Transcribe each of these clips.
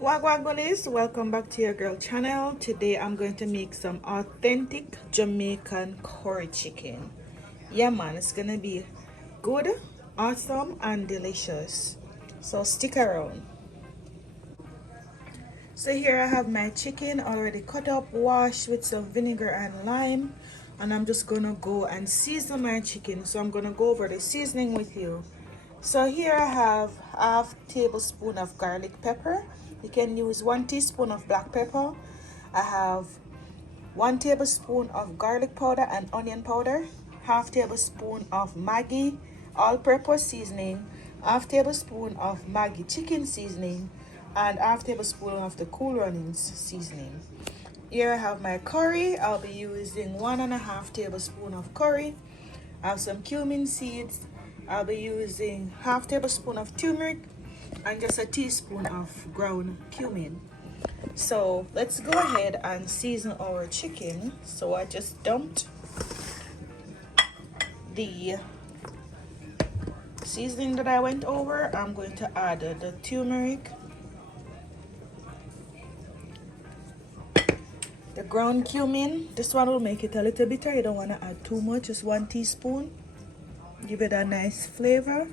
Wagwan bullies, welcome back to your girl channel. Today I'm going to make some authentic Jamaican curry chicken. Yeah man, it's gonna be good, awesome and delicious. So stick around. So here I have my chicken already cut up, washed with some vinegar and lime, and I'm just gonna go and season my chicken. So I'm gonna go over the seasoning with you. So here I have half tablespoon of garlic pepper. You can use 1 teaspoon of black pepper. I have 1 tablespoon of garlic powder and onion powder, half tablespoon of Maggi all-purpose seasoning, half tablespoon of Maggi chicken seasoning, and half tablespoon of the Cool Runnings seasoning. Here I have my curry. I'll be using 1.5 tablespoon of curry. I have some cumin seeds. I'll be using half tablespoon of turmeric and just a teaspoon of ground cumin. So let's go ahead and season our chicken. So I just dumped the seasoning that I went over. I'm going to add the turmeric, the ground cumin. This one will make it a little bitter. You don't want to add too much, just 1 teaspoon. Give it a nice flavor.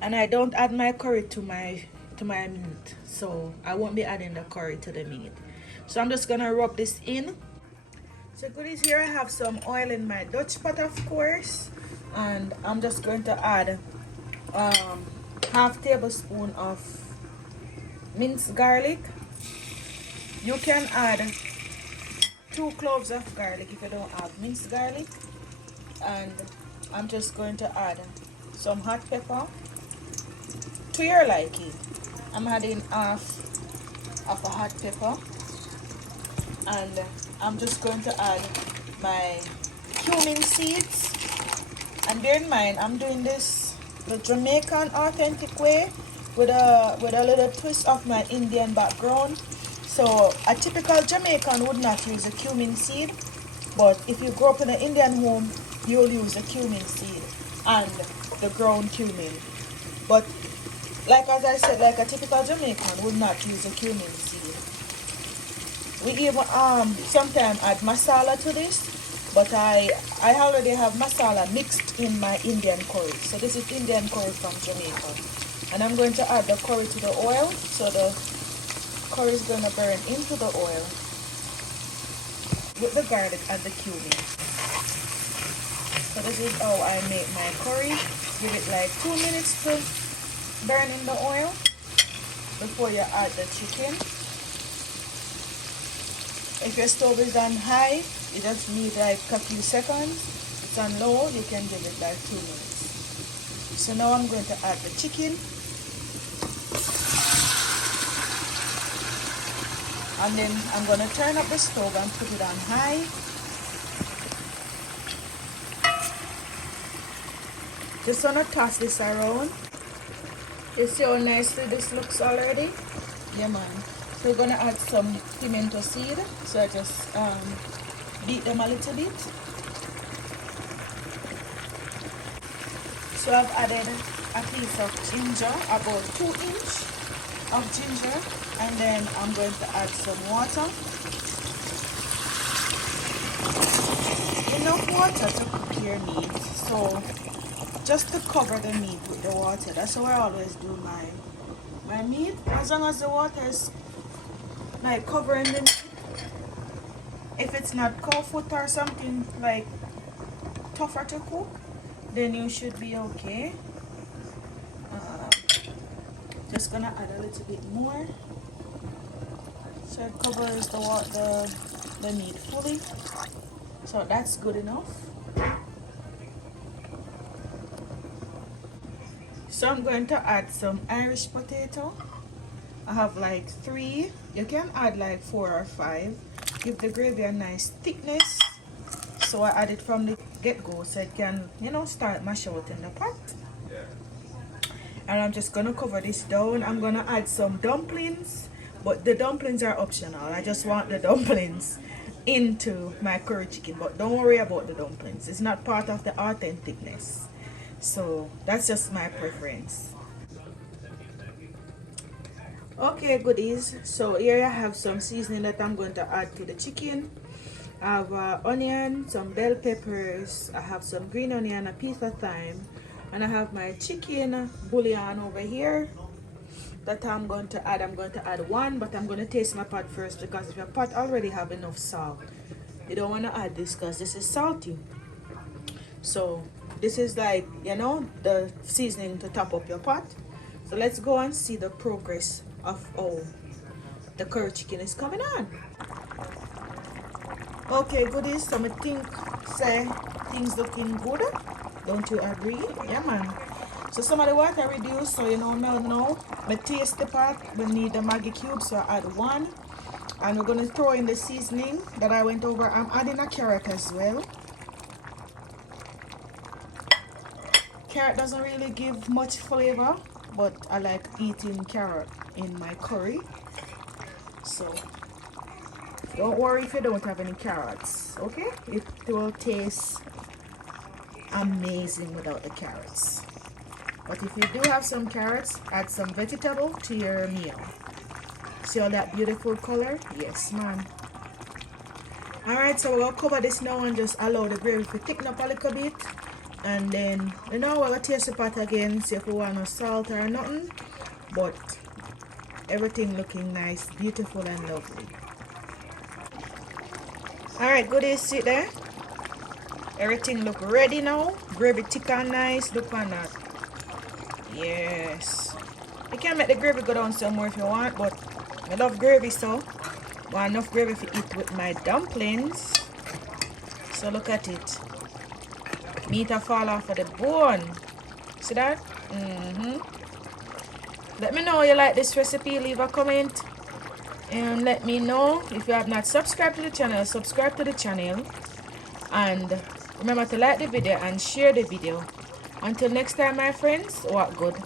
And I don't add my curry to my meat, so I won't be adding the curry to the meat. So I'm just gonna rub this in. So goodies, here I have some oil in my Dutch pot, of course, and I'm just going to add half tablespoon of minced garlic. You can add 2 cloves of garlic if you don't have minced garlic. And I'm just going to add some hot pepper to your liking. I'm adding half of a hot pepper, and I'm just going to add my cumin seeds. And bear in mind, I'm doing this the Jamaican authentic way with a little twist of my Indian background. So a typical Jamaican would not use a cumin seed, but if you grow up in an Indian home, you'll use a cumin seed and the ground cumin. But like as I said, like a typical Jamaican would not use a cumin seed. We even sometimes add masala to this, but I already have masala mixed in my Indian curry. So this is Indian curry from Jamaica. And I'm going to add the curry to the oil, so the curry is going to burn into the oil with the garlic and the cumin. So this is how I make my curry. Give it like 2 minutes to burn in the oil before you add the chicken. If your stove is on high, you just need like a few seconds. If it's on low, you can give it like 2 minutes. So now I'm going to add the chicken. And then I'm going to turn up the stove and put it on high. Just want to toss this around. You see how nicely this looks already? Yeah man. So we're going to add some pimento seed. So I just beat them a little bit. So I've added a piece of ginger, about 2 inches of ginger. And then I'm going to add some water. Enough water to cook your meat. So just to cover the meat with the water. That's how I always do my meat. As long as the water is like covering the meat. If it's not cow foot or something like tougher to cook, then you should be okay. Just gonna add a little bit more, so it covers the meat fully. So that's good enough. So I'm going to add some Irish potato. I have like 3. You can add like 4 or 5. Give the gravy a nice thickness. So I add it from the get-go so it can, start mash out in the pot. And I'm just gonna cover this down. I'm gonna add some dumplings, but the dumplings are optional. I just want the dumplings into my curry chicken, but don't worry about the dumplings. It's not part of the authenticness. So that's just my preference. Okay, goodies. So here I have some seasoning that I'm going to add to the chicken. I have onion, some bell peppers, I have some green onion, a piece of thyme, and I have my chicken bouillon over here that I'm going to add. I'm going to add one, but I'm going to taste my pot first, because if your pot already have enough salt, you don't want to add this because this is salty. So this is like, you know, the seasoning to top up your pot. So let's go and see the progress of how the curry chicken is coming on. Okay, goodies. So I think say things looking good. Don't you agree? Yeah, man. So some of the water reduced, so you know now I taste the pot. We need the Maggi cube, so I add one. And we're gonna throw in the seasoning that I went over. I'm adding a carrot as well. Carrot doesn't really give much flavor, but I like eating carrot in my curry. So don't worry if you don't have any carrots, okay? It will taste amazing without the carrots. But if you do have some carrots, add some vegetable to your meal. See all that beautiful color? Yes, man. Alright, so we'll cover this now and just allow the gravy to thicken up a little bit. And then, you know, we'll taste the pot again, see if we want no salt or nothing. But everything looking nice, beautiful and lovely. Alright, goodies, sit there. Everything look ready now. Gravy thick and nice. Look on that. Yes. You can make the gravy go down some more if you want, but I love gravy, so I want enough gravy to eat with my dumplings. So look at it. Meat a fall off of the bone. See that? Let me know you like this recipe. Leave a comment. And let me know if you have not subscribed to the channel. Subscribe to the channel. And remember to like the video and share the video. Until next time, my friends, walk good.